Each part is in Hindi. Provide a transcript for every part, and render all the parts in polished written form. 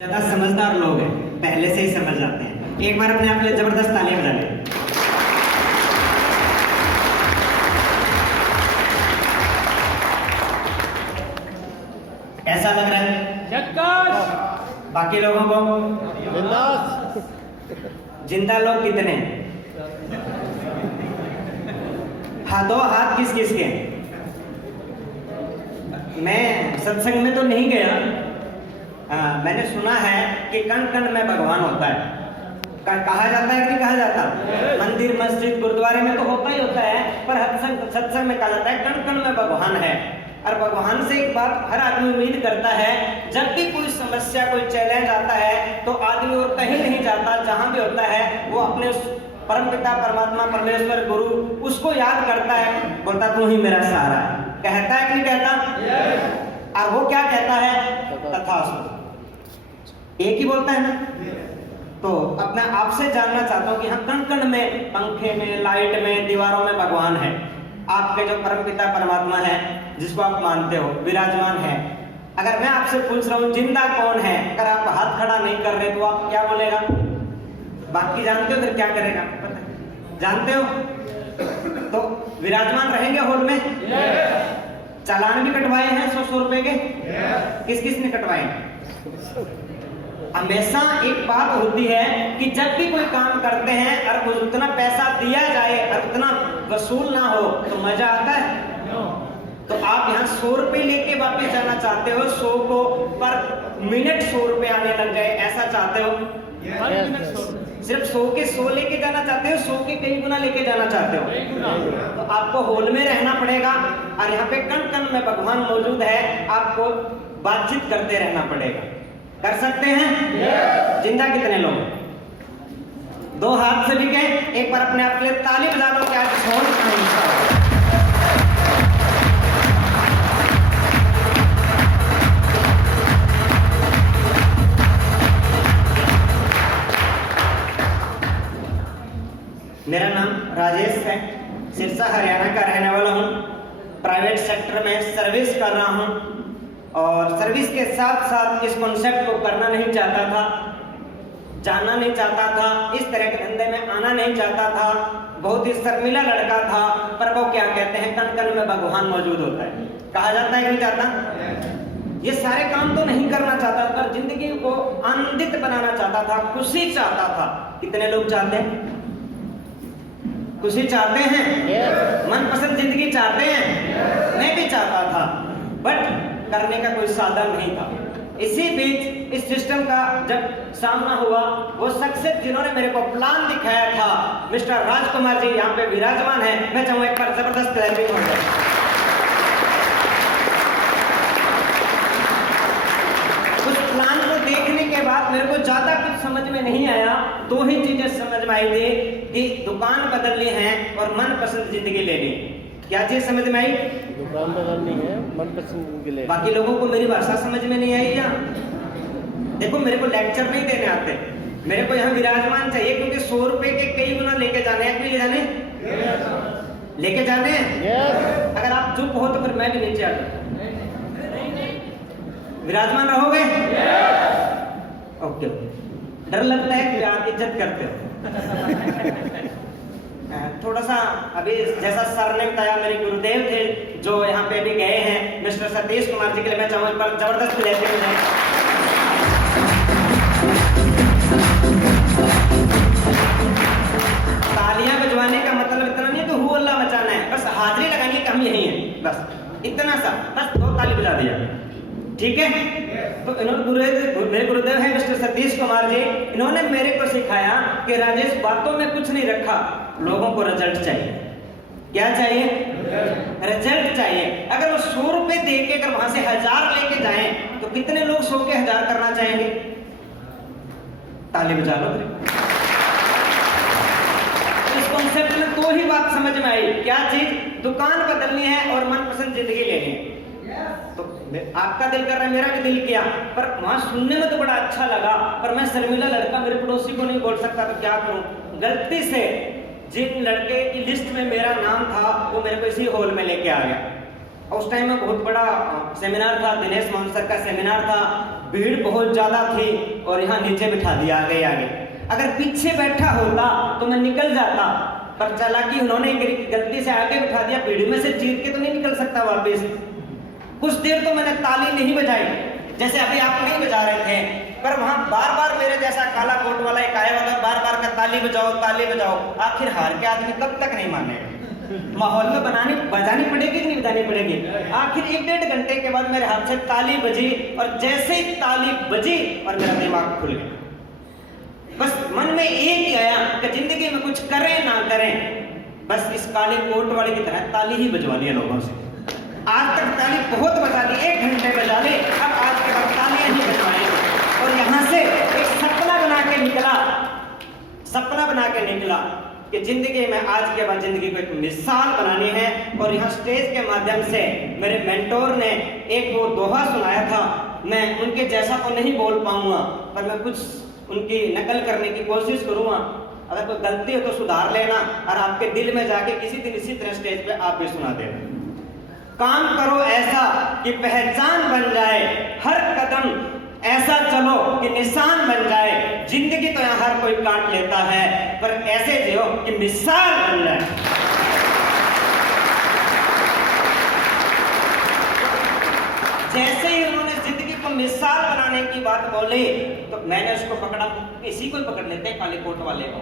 ज्यादा समझदार लोग हैं, पहले से ही समझ जाते हैं। एक बार अपने आप के लिए जबरदस्त तालियां बजा लें। ऐसा लग रहा है बाकी लोगों को जिंदा लोग कितने? हाँ, दो हाथ किस किस के? मैं सत्संग में तो नहीं गया, मैंने सुना है कि कण कण में भगवान होता है। कहा जाता है कि नहीं कहा जाता? मंदिर मस्जिद गुरुद्वारे में तो होता ही होता है, पर सत्संग में कहा जाता है कण कण में भगवान है। और भगवान से एक बात हर आदमी उम्मीद करता है, जब भी कोई समस्या कोई चैलेंज आता है तो आदमी और कहीं नहीं जाता, जहां भी होता है वो अपने परमपिता परमात्मा परमेश्वर गुरु उसको याद करता है, बोलता तू ही मेरा सहारा है। कहता है कि नहीं कहता? और वो क्या कहता है? तथास्तु। एक ही बोलता है ना। तो अपने आप से जानना चाहता हूँ कि हम कण कण में, पंखे में, लाइट में, दीवारों में भगवान है। आपके जो परमपिता परमात्मा है जिसको आप मानते हो विराजमान है। अगर मैं आपसे पूछ रहा हूँ जिंदा कौन है, अगर आप हाथ खड़ा नहीं कर रहे तो आप क्या बोलेगा? बाकी जानते हो फिर क्या करेगा? जानते हो? तो विराजमान रहेंगे हॉल में। चालान भी कटवाए हैं 100-100 रुपए के। किस किस ने कटवाए? हमेशा एक बात होती है कि जब भी कोई काम करते हैं और उतना पैसा दिया जाए और उतना वसूल ना हो तो मजा आता है। तो आप यहाँ 100 रुपए लेके वापस जाना चाहते हो, 100 को पर मिनट 100 रुपए आने लग जाए, ऐसा चाहते हो? सिर्फ 100 के 100 लेके जाना चाहते हो, 100 के कई गुना लेके जाना चाहते हो? तो आपको हॉल में रहना पड़ेगा और यहाँ पे कण कण में भगवान मौजूद है, आपको बातचीत करते रहना पड़ेगा। कर सकते हैं? जिंदा कितने लोग? दो हाथ से भी कहें, एक बार अपने आप के लिए ताली बजा लो कि आज फोन मेरा नाम राजेश है, सिरसा हरियाणा का रहने वाला हूँ। प्राइवेट सेक्टर में सर्विस कर रहा हूँ और सर्विस के साथ साथ इस कॉन्सेप्ट को करना नहीं चाहता था, जानना नहीं चाहता था, इस तरह के धंधे में आना नहीं चाहता था। बहुत ही शर्मिला लड़का था, पर वो क्या कहते हैं कण कण में भगवान मौजूद होता है। कहा जाता है कि नहीं चाहता? ये सारे काम तो नहीं करना चाहता पर जिंदगी को आनंदित बनाना चाहता था, खुशी चाहता था। कितने लोग चाहते हैं? खुशी चाहते हैं? मनपसंद जिंदगी चाहते हैं? मैं भी चाहता था, बट करने का कोई साधन नहीं था। इसी बीच इस सिस्टम का जब सामना हुआ, वो सक्सेस जिन्होंने मेरे को प्लान दिखाया था, मिस्टर राजकुमार जी यहाँ पे विराजमान है। मैं चाहूँ एक बार जबरदस्त क्लैपिंग हो जाए। उस प्लान को देखने के बाद मेरे को ज्यादा कुछ समझ में नहीं आया, दो ही चीजें समझ में आई थी कि दुकान बदलनी है और मनपसंद जिंदगी लेनी। क्या चीज समझ में आई? दुकान बदलनी है, मनपसंद जिंदगी लेनी। बाकी लोगों को मेरी भाषा समझ में नहीं आई क्या? देखो, मेरे को लेक्चर नहीं देने आते, मेरे को यहाँ विराजमान चाहिए, क्योंकि 100 रुपए के कई गुना लेके जाने हैं। ले जाने लेके जाने हैं। अगर आप चुप हो तो फिर मैं भी नीचे आ जाऊँ। विराजमान रहोगे? ओके। डर लगता है कि आप इज्जत करते हो। थोड़ा सा अभी जैसा सर ने बताया, मेरे गुरुदेव थे जो यहाँ पे भी गए हैं, मिस्टर सतीश कुमार जी के लिए मैं चाहूँ एक बार जबरदस्त लेते हैं। तालियां बजवाने का मतलब इतना नहीं कि हु अल्लाह मचाना है, बस हाजिरी लगानी कि हम यही हैं, बस इतना सा, बस 2 ताली बजा दिया, ठीक है? तो इन्होंने मेरे गुरुदेव हैं मिस्टर सतीश कुमार जी, इन्होंने मेरे को सिखाया कि राजेश बातों में कुछ नहीं रखा, लोगों को रिजल्ट चाहिए। क्या चाहिए? रिजल्ट चाहिए। अगर वो 100 रुपए दे के अगर वहां से 1000 लेके जाएं तो कितने लोग 100 के 1000 करना चाहेंगे? ताली बजा लो। इस कॉन्सेप्ट में 2 ही बात समझ में आई। क्या चीज? दुकान बदलनी है और मनपसंद जिंदगी लेनी है। तो आपका दिल कर रहा है, मेरा भी दिल किया, पर वहां सुनने में तो बड़ा अच्छा लगा, पर मैं शर्मिला लड़का मेरे पड़ोसी को नहीं बोल सकता, तो क्या करूं? गलती से जिन लड़के की लिस्ट में मेरा नाम था वो मेरे को इसी हॉल में लेके आ गया। उस टाइम में बहुत बड़ा सेमिनार था, दिनेश मोहन सर का सेमिनार था, भीड़ बहुत ज्यादा थी और यहाँ नीचे बिठा दिया आगे। अगर पीछे बैठा होता तो मैं निकल जाता, पर चालाकी उन्होंने गलती से आगे बिठा दिया, भीड़ में से चीर के तो नहीं निकल सकता वापस। कुछ देर तो मैंने ताली नहीं बजाई, जैसे अभी आप नहीं बजा रहे थे, पर वहां बार बार मेरे जैसा काला कोट वाला एक आया वाला बार बार का ताली बजाओ। आखिर हार के आदमी कब तक नहीं मानेगा? माहौल में बजानी पड़ेगी कि नहीं बजानी पड़ेगी? आखिर 1-1.5 घंटे के बाद मेरे हाथ से ताली बजी, और जैसे ही ताली बजी और मेरा दिमाग खुल गया। बस मन में एक ही आया कि जिंदगी में कुछ करें ना करें, बस इस काले कोट वाले की तरह ताली ही बजवा लिया लोगों से। आज तक ताली बहुत बजा ली, 1 घंटे बजा ली, अब आज के बाद तालियां ही बजवाएंगे। और यहाँ से एक सपना बना के निकला कि जिंदगी में आज के बाद जिंदगी को एक मिसाल बनानी है। और यहाँ स्टेज के माध्यम से मेरे मेंटोर ने एक वो दोहा सुनाया था, मैं उनके जैसा तो नहीं बोल पाऊंगा, पर मैं कुछ उनकी नकल करने की कोशिश करूंगा। अगर कोई गलती हो तो सुधार लेना, और आपके दिल में जाके किसी दिन इसी तरह स्टेज पे आप भी सुना देना। काम करो ऐसा कि पहचान बन जाए, हर कदम ऐसा चलो कि निशान बन जाए। जिंदगी तो यहाँ हर कोई काट लेता है, पर ऐसे जियो कि मिसाल बन जाए। जैसे ही उन्होंने जिंदगी को मिसाल बनाने की बात बोली, तो मैंने उसको पकड़ा, इसी को पकड़ लेते हैं काले कोट वाले को,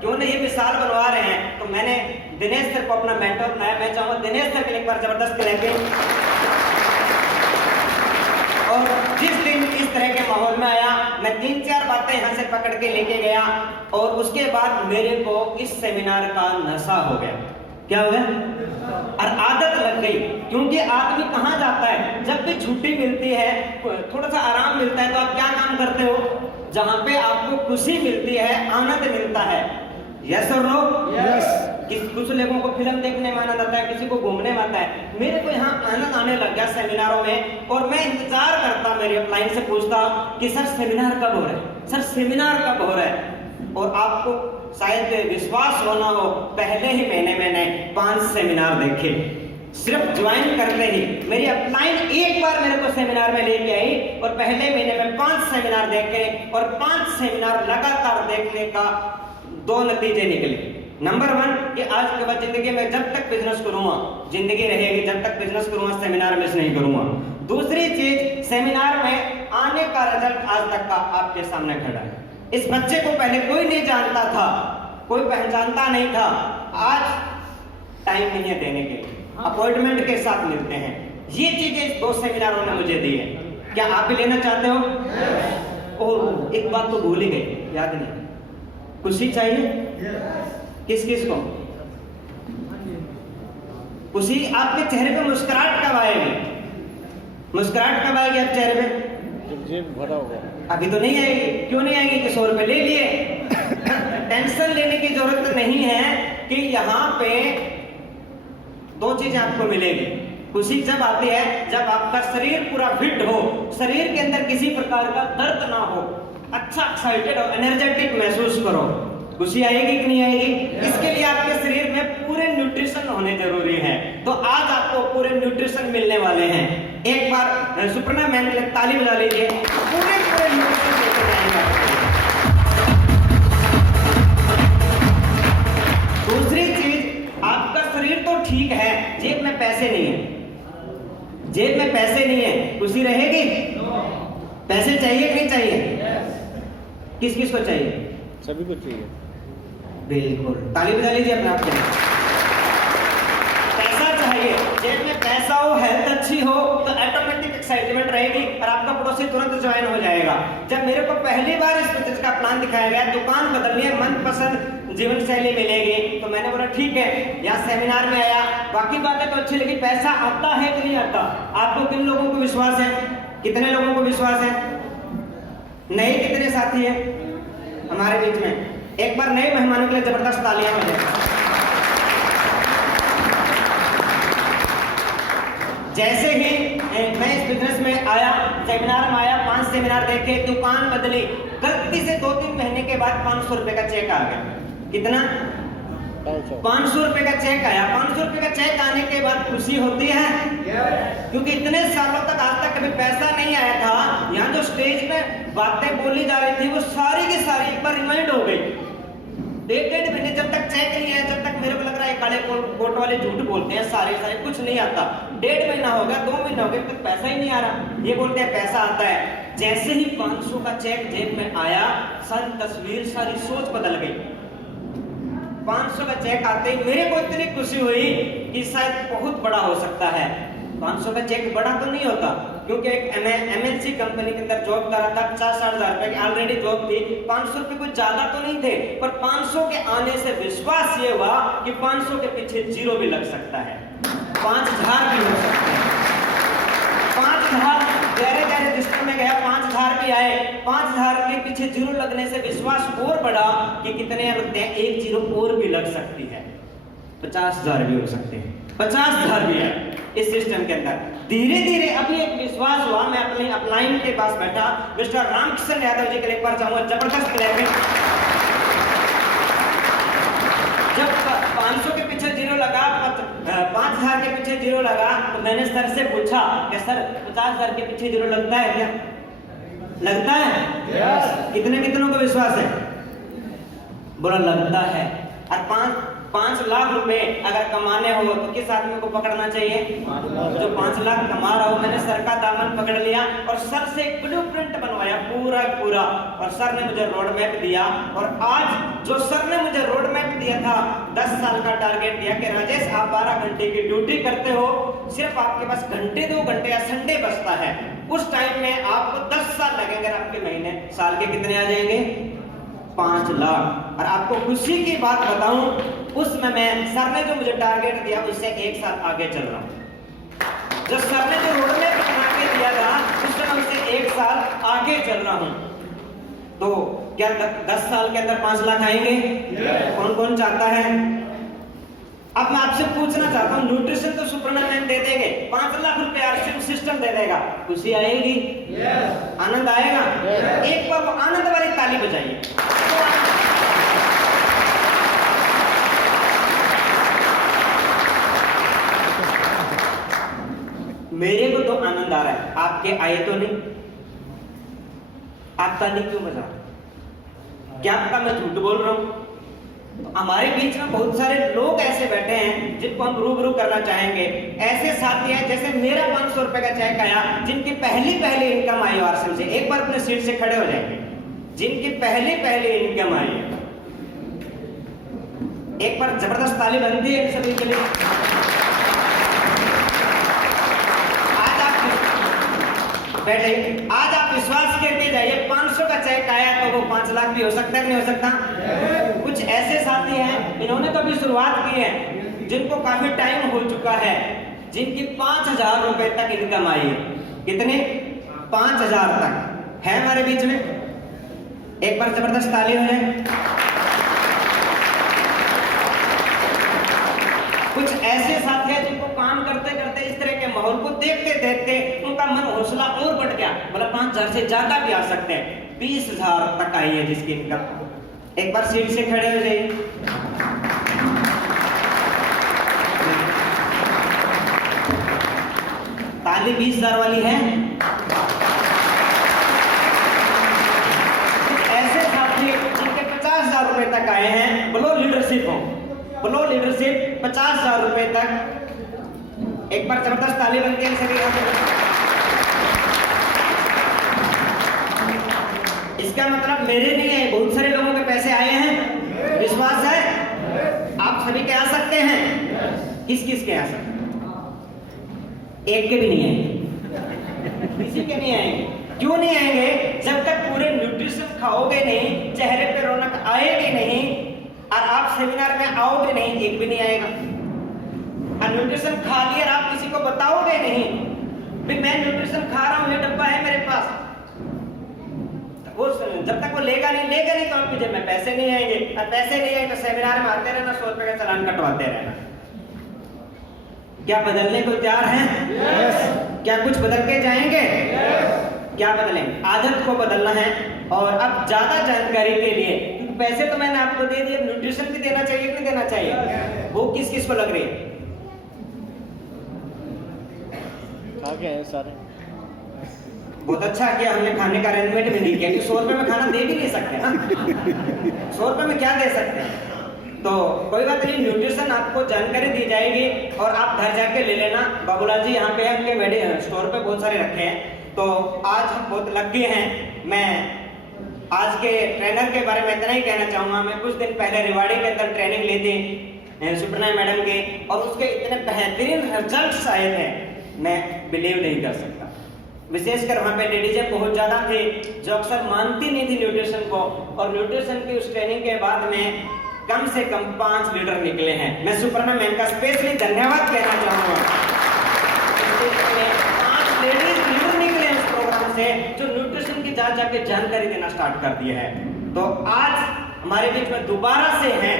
क्यों नहीं ये मिसाल बनवा रहे हैं। तो मैंने दिनेश सर को अपना मेंटर बनाया। मैं चाहूंगा दिनेश सर के लिए एक बार जबरदस्त लेके। और जिस दिन इस तरह के माहौल में आया, मैं 3-4 बातें यहाँ से पकड़ के लेके गया, और उसके बाद मेरे को इस सेमिनार का नशा हो गया। क्या हो गया? और आदत लग गई। क्योंकि आदमी कहाँ जाता है, जब भी छुट्टी मिलती है, थोड़ा सा आराम मिलता है, तो आप क्या काम करते हो? जहाँ पे आपको खुशी मिलती है, आनंद मिलता है। यस और नो? यस। कुछ लोगों को फिल्म देखने में आनंद आता है, किसी को घूमने में आता है। मेरे को यहाँ आनंद आने लग गया सेमिनारों में, और मैं इंतजार करता, मेरे अपलाइन से पूछता कि सर सेमिनार कब हो रहा है, सर सेमिनार कब हो रहा है। और आपको शायद विश्वास होना हो, पहले ही महीने मैंने 5 सेमिनार देखे। सिर्फ ज्वाइन करते ही मेरी अपलाइन एक बार मेरे को सेमिनार में लेके आई, और पहले महीने में 5 सेमिनार देखे, और 5 सेमिनार लगातार देखने का 2 नतीजे निकले। नंबर 1 कि आज के बाद जिंदगी में जब तक बिजनेस करूंगा, जिंदगी रहेगी जब तक बिजनेस करूंगा, सेमिनार मिस नहीं करूंगा। दूसरी चीज, सेमिनार में आने का रिजल्ट आज तक का आपके सामने खड़ा है। इस बच्चे को पहले कोई नहीं जानता था, कोई पहचानता नहीं था। आज टाइम नहीं है देने के लिए, अपॉइंटमेंट के साथ मिलते हैं। ये चीजें 2 सेमिनारों ने मुझे दी है। क्या आप भी लेना चाहते हो? और एक बात तो भूल ही गई, याद नहीं, खुशी चाहिए। किस किस को खुशी? आपके चेहरे पे मुस्कुराहट कब आएगी? मुस्कुराहट कब आएगी आप चेहरे पे? जेब भरा होगा। अभी तो नहीं आएगी। क्यों नहीं आएगी? कि 100 रुपए ले लिए। टेंशन लेने की जरूरत नहीं है कि यहाँ पे 2 चीजें आपको मिलेगी। खुशी जब आती है जब आपका शरीर पूरा फिट हो, शरीर के अंदर किसी प्रकार का दर्द ना हो, अच्छा एक्साइटेड हो, एनर्जेटिक महसूस करो। खुशी आएगी कि नहीं आएगी? इसके लिए आपके शरीर में पूरे न्यूट्रिशन होने जरूरी है। तो आज आपको पूरे न्यूट्रिशन मिलने वाले हैं। एक बार सुपर्णा मैम के लिए ताली बजा लीजिए। पूरे न्यूट्रिशन लेके जाएंगे। दूसरी चीज, आपका शरीर तो ठीक है, जेब में पैसे नहीं है। जेब में पैसे नहीं है, खुशी रहेगी? पैसे चाहिए कि नहीं चाहिए? किस किस को चाहिए? सभी को चाहिए। बिल्कुल, ताली बजा लीजिए अपने आप के लिए। पैसा चाहिए, जेब में पैसा हो, हेल्थ अच्छी हो, तो ऑटोमेटिक एक्साइटमेंट रहेगी, और आपका पड़ोसी तुरंत ज्वाइन हो जाएगा। जब मेरे को पहली बार इस बिजनेस का प्लान दिखाया गया, दुकान बदलनी है, मनपसंद जीवन शैली मिलेगी, तो मैंने बोला ठीक है। यहाँ सेमिनार में आया, बाकी बातें तो अच्छी लगी, पैसा आता है कि नहीं आता? आपको किन लोगों को विश्वास है? कितने लोगों को विश्वास है? नहीं, कितने साथी है हमारे बीच में? एक बार नए मेहमानों के लिए जबरदस्त तालियां हो जाए। जैसे ही मैं इस बिजनेस में आया, सेमिनार में आया, 5 सेमिनार देखे, दुकान बदली, गलती से 2-3 महीने के बाद 500 रुपए का चेक आ गया। कितना? 500 रुपए का चेक आया। 500 रुपए का चेक आने के बाद खुशी होती है, क्योंकि इतने सालों तक आज तक कभी पैसा नहीं आया था। यहाँ जो स्टेज पे बातें बोली जा रही थी वो सारी की सारी एक बार रिमाइंड हो गई। डेढ़ महीने जब तक चेक नहीं आया, जब तक मेरे को लग रहा है काले कोट वाले झूठ बोलते हैं, सारे कुछ नहीं आता। 1.5 महीना हो गया, 2 महीना हो गया, तक पैसा ही नहीं आ रहा। ये बोलते हैं पैसा आता है। जैसे ही 500 का चेक जेब में आया, सारी तस्वीर, सारी सोच बदल गई। 500 का चेक आते ही मेरे को इतनी खुशी हुई कि शायद बहुत बड़ा हो सकता है। 500 का चेक बड़ा तो नहीं होता, क्योंकि एक MNC कंपनी के अंदर जॉब कर रहा था। 50-60 हजार रुपए की ऑलरेडी जॉब थी। 500 रुपए कुछ ज्यादा तो नहीं थे, पर 500 के आने से विश्वास ये हुआ कि 500 के पीछे जीरो भी लग सकता है, 5000 भी हो सकते हैं। 5000 गहरे सिस्टम में गया, 5000 भी आए। 5000 के पीछे जीरो लगने से विश्वास और बढ़ा कि कितने लगते हैं, एक जीरो और भी लग सकती है, 50,000 भी हो सकते हैं, 50,000 भी है इस सिस्टम के अंदर। धीरे धीरे अभी एक विश्वास हुआ। मैं अपने अपलाइन के पास बैठा, मिस्टर रामकिशन यादव जी के लिए एक बार चाहूंगा जबरदस्त क्लैपिंग। जब 500 के पीछे जीरो लगा, 5000 के पीछे जीरो लगा, तो मैंने सर से पूछा कि सर 50,000 के पीछे जीरो लगता है क्या? लगता है? yes. कितनों को विश्वास है? बोला लगता है। और 5 लाख रुपए अगर कमाने हो तो किस आदमी को पकड़ना चाहिए? जो 5 लाख कमा रहा हो। मैंने सर का दामन पकड़ लिया और सर से एक ब्लूप्रिंट बनवाया पूरा, और सर ने मुझे रोड मैप दिया। और आज जो सर ने मुझे रोड मैप दिया था, 10 साल का टारगेट दिया कि राजेश आप 12 घंटे की ड्यूटी करते हो, सिर्फ आपके पास घंटे 2 घंटे या संडे बचता है, उस टाइम में आपको 10 साल लगेंगे, आपके महीने साल के कितने आ जाएंगे? 5 लाख। और आपको खुशी की बात बताऊं, उसमें मैं सर ने जो मुझे टारगेट दिया उससे 1 साल आगे चल रहा हूं। जो सर ने जो रोड मैप बना के दिया था उससे मैं उससे 1 साल आगे चल रहा हूं। तो क्या 10 साल के अंदर 5 लाख आएंगे? कौन कौन चाहता है? अब मैं आपसे पूछना चाहता हूं, न्यूट्रिशन तो सुपरमैन दे देंगे, 5 लाख रुपए आरसीएम सिस्टम दे देगा, खुशी आएगी? आनंद आएगा? एक बार वो आनंद वाली ताली बजाइए। मेरे को तो आनंद आ रहा है, आपके आए तो नहीं? आप ताली क्यों बजा रहे? क्या आपका मैं झूठ बोल रहा हूं? तो हमारे बीच में बहुत सारे लोग ऐसे बैठे हैं जिनको हम रूबरू करना चाहेंगे। ऐसे साथी हैं, जैसे मेरा 500 रुपए का चेक आया, जिनकी पहली इनकम आई आरसीएम से। एक बार अपने सीट से खड़े हो जाएंगे, जिनकी पहली इनकम आई है। एक बार जबरदस्त ताली बनती है सभी के लिए। बैठे, आज आप विश्वास करके जाइए, 500 का चेक आया तो वो 5 लाख भी हो सकता है, नहीं हो सकता? कुछ ऐसे साथी हैं, इन्होंने तो अभी शुरुआत की है, जिनको काफी टाइम हो चुका है, जिनकी 5,000 रुपए तक इनकम आई है। कितने? 5,000 तक है हमारे बीच में। एक बार जबरदस्त ताली हो जाए। कुछ ऐसे साथी हैं जिनको काम करते करते, इस तरह के माहौल को देखते देखते उनका मन हौसला और बढ़ गया, मतलब 5,000 से ज्यादा भी आ सकते हैं। 20,000 तक आई है जिसकी इनकम। एक बार सीट से खड़े हो जाइए। ताली 20,000 वाली है। ऐसे साथी जिनके 50,000 रुपए तक आए हैं, बोलो लीडरशिप हो, बोलो लीडरशिप 50,000 रुपए तक। एक बार जबरदस्त ताली बनती है सभी। इसका मतलब मेरे नहीं है, बहुत सारे लोगों के पैसे आए हैं। विश्वास है? आप सभी के आ सकते हैं। किस किस के आ सकते हैं? एक के भी नहीं आएंगे, किसी के नहीं आएंगे। क्यों नहीं आएंगे? जब तक पूरे न्यूट्रिशन खाओगे नहीं, चेहरे पे रौनक आएगी नहीं, और आप सेमिनार में आओगे नहीं, एक भी नहीं आएगा। और न्यूट्रिशन खा लिया और आप किसी को बताओगे नहीं भी मैं न्यूट्रिशन खा रहा हूं, ये डब्बा है मेरे पास, वो जब तक वो लेगा नहीं तो आपकी जेब में पैसे नहीं आएंगे। और पैसे नहीं आएंगे तो सेमिनार में आते रहना, 100 रुपए का चालान कटवाते रहना। क्या बदलने को तैयार हैं? क्या कुछ बदल के जाएंगे? क्या बदलेंगे? आदत को बदलना है। और अब ज्यादा जानकारी के लिए पैसे तो मैंने आपको दे दिए, न्यूट्रिशन भी देना चाहिए कि नहीं देना चाहिए? भूख किस किस को लग रही है? खा के हैं सारे। बहुत अच्छा किया हमने खाने का अरेंजमेंट भी नहीं किया, क्योंकि 100 रुपए में खाना दे भी नहीं सकते ना। 100 रुपए में क्या दे सकते हैं? तो कोई बात नहीं, न्यूट्रिशन आपको जानकारी दी जाएगी और आप घर जाके ले लेना। बाबूलाल जी यहाँ पे उनके स्टोर पे बहुत सारे रखे हैं। तो आज हम बहुत लकी हैं। मैं आज के ट्रेनर के बारे में इतना ही कहना चाहूँगा। मैं कुछ दिन पहले रिवाड़ी के अंदर ट्रेनिंग ली थी सुप्रणा मैडम की, और उसके इतने बेहतरीन रिजल्ट्स आए थे, मैं बिलीव नहीं कर सकता। विशेषकर वहाँ पे लेडीजें बहुत ज़्यादा थी जो अक्सर मानती नहीं थी न्यूट्रिशन को, और न्यूट्रिशन की उस ट्रेनिंग के बाद में कम से कम 5 लीडर निकले हैं। मैं सुपर्णा मैम का स्पेशली धन्यवाद कहना चाहूँगा। 5 लेडीज लीडर निकले इस प्रोग्राम से, जो न्यूट्रिशन की जाके जानकारी देना स्टार्ट कर दिए हैं। तो आज हमारे बीच में दोबारा से हैं।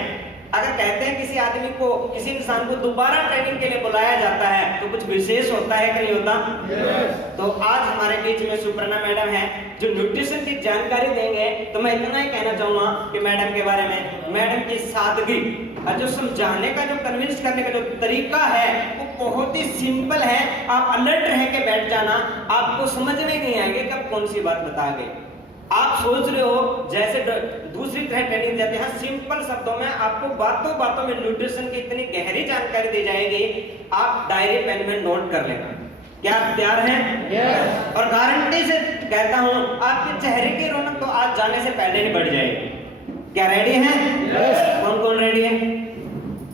अगर कहते हैं किसी आदमी को, किसी इंसान को दोबारा ट्रेनिंग के लिए बुलाया जाता है तो कुछ विशेष होता है कि नहीं होता? तो आज हमारे बीच में सुपर्णा मैडम है जो न्यूट्रिशन की जानकारी देंगे। तो मैं इतना ही कहना चाहूंगा कि मैडम के बारे में, मैडम की सादगी और जो समझाने का, जो कन्विंस करने का जो तरीका है वो बहुत ही सिंपल है। आप अलर्ट रह के बैठ जाना, आपको समझ में नहीं आएगी कब कौन सी बात बता गई। आप सोच रहे हो जैसे दूसरी तरह ट्रेनिंग देते हैं, सिंपल शब्दों में आपको बातों बातों में न्यूट्रिशन की इतनी गहरी जानकारी दी जाएगी, आप डायरी पेन में नोट कर लेना। क्या आप तैयार हैं? yes. और गारंटी से कहता हूं आपके चेहरे की रौनक तो आज जाने से पहले ही बढ़ जाएगी। क्या रेडी हैं? yes. कौन कौन रेडी है?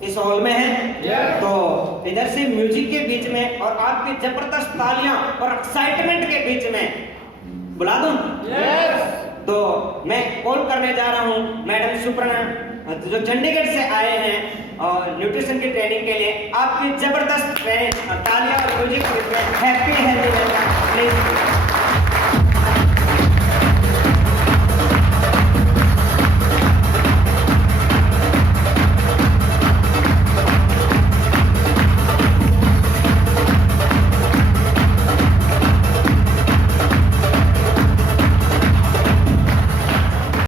इस हॉल में है? yes. तो इधर से म्यूजिक के बीच में और आपकी जबरदस्त तालियां और एक्साइटमेंट के बीच में बुला दूं? yes. तो मैं कॉल करने जा रहा हूं मैडम सुपर्णा, जो चंडीगढ़ से आए हैं और न्यूट्रिशन की ट्रेनिंग के लिए। आपकी जबरदस्त तालियां और म्यूजिक हैप्पी हेल्दी प्लीज।